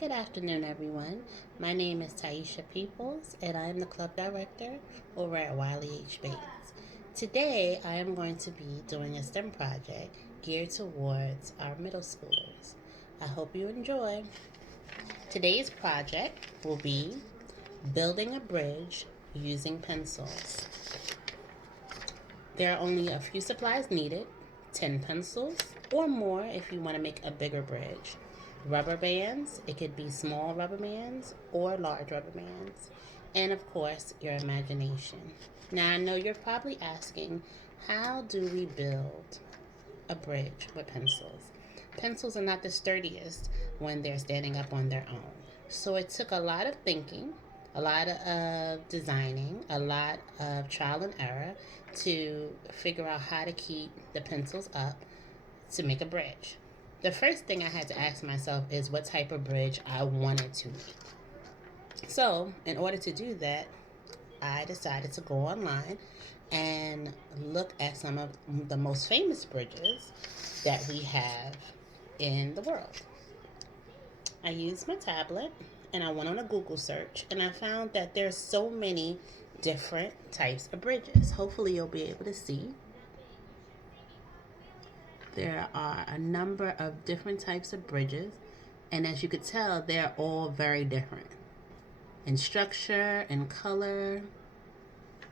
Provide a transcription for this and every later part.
Good afternoon, everyone. My name is Taisha Peoples, and I am the club director over at Wiley H. Bates. Today, I am going to be doing a STEM project geared towards our middle schoolers. I hope you enjoy. Today's project will be building a bridge using pencils. There are only a few supplies needed: 10 pencils or more if you want to make a bigger bridge. Rubber bands, it could be small rubber bands or large rubber bands. And of course, your imagination. Now, I know you're probably asking, how do we build a bridge with pencils? Pencils are not the sturdiest when they're standing up on their own. So it took a lot of thinking, a lot of designing, a lot of trial and error to figure out how to keep the pencils up to make a bridge. The first thing I had to ask myself is what type of bridge I wanted to make. So, in order to do that, I decided to go online and look at some of the most famous bridges that we have in the world. I used my tablet and I went on a Google search and I found that there's so many different types of bridges. Hopefully you'll be able to see. There are a number of different types of bridges, and as you could tell, they're all very different in structure and color.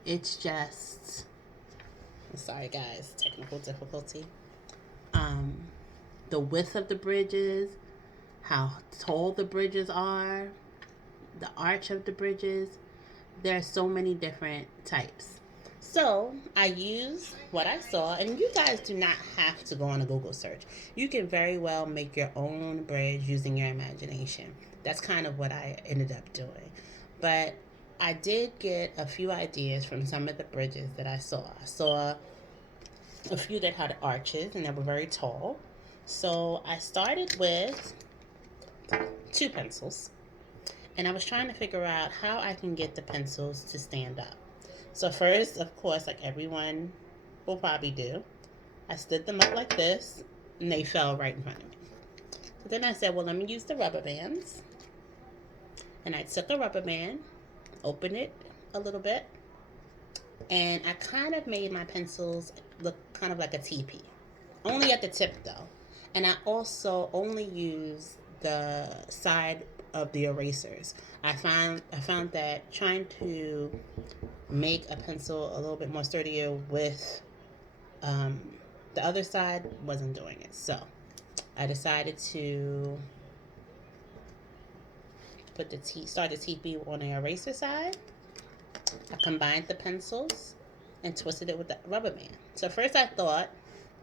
It's just, I'm sorry guys, technical difficulty. Um, the width of the bridges, how tall the bridges are, the arch of the bridges. There are so many different types. So I use what I saw, and you guys do not have to go on a Google search. You can very well make your own bridge using your imagination. That's kind of what I ended up doing. But I did get a few ideas from some of the bridges that I saw. I saw a few that had arches and they were very tall. So I started with 2 pencils, and I was trying to figure out how I can get the pencils to stand up. So first, of course, like everyone will probably do, I stood them up like this, and they fell right in front of me. So then I said, well, let me use the rubber bands. And I took a rubber band, opened it a little bit, and I kind of made my pencils look kind of like a teepee. Only at the tip though. And I also only used the side of the erasers. I found that trying to make a pencil a little bit more sturdier with um, the other side wasn't doing it. So I decided to start the TP on the eraser side. I combined the pencils and twisted it with the rubber band. So first I thought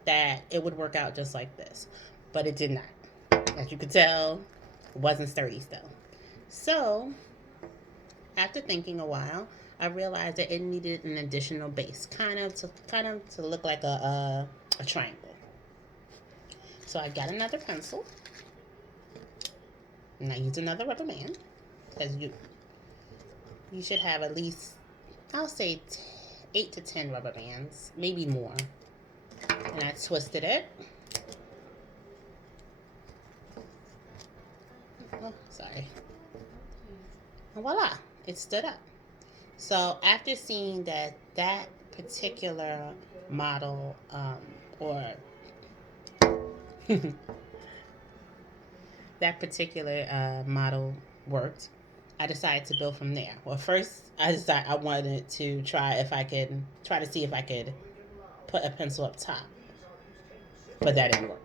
that it would work out just like this, but it did not. As you could tell, it wasn't sturdy still. So after thinking a while, I realized that it needed an additional base, kind of to look like a triangle. So I got another pencil, and I used another rubber band, because you should have at least, I'll say 8 to 10 rubber bands, maybe more. And I twisted it. Oh, sorry. And voila, it stood up. So after seeing that particular model, or that particular model worked, I decided to build from there. Well, first I decided I wanted to try to see if I could put a pencil up top, but that didn't work.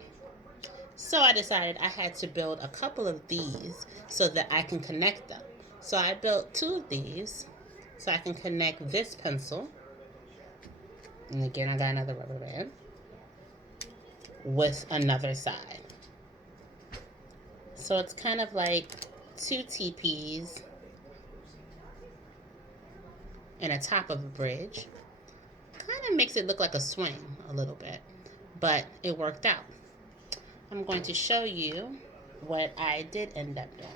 So I decided I had to build a couple of these so that I can connect them. So I built 2 of these so I can connect this pencil. And again, I got another rubber band with another side. So it's kind of like 2 TPs and a top of a bridge. Kind of makes it look like a swing a little bit, but it worked out. I'm going to show you what I did end up doing.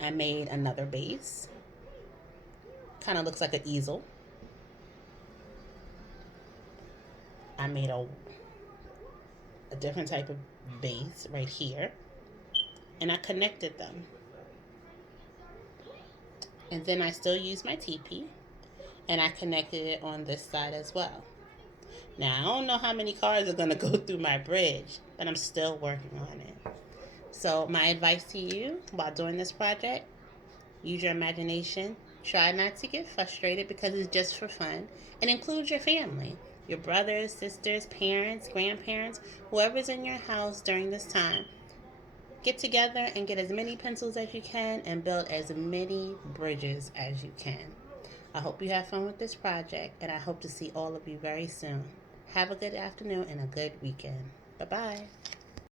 I made another base. Kind of looks like an easel. I made a different type of base right here. and I connected them. And then I still used my TP and I connected it on this side as well. Now, I don't know how many cars are going to go through my bridge, but I'm still working on it. So, my advice to you while doing this project, use your imagination. Try not to get frustrated because it's just for fun. And include your family, your brothers, sisters, parents, grandparents, whoever's in your house during this time. Get together and get as many pencils as you can and build as many bridges as you can. I hope you have fun with this project, and I hope to see all of you very soon. Have a good afternoon and a good weekend. Bye-bye.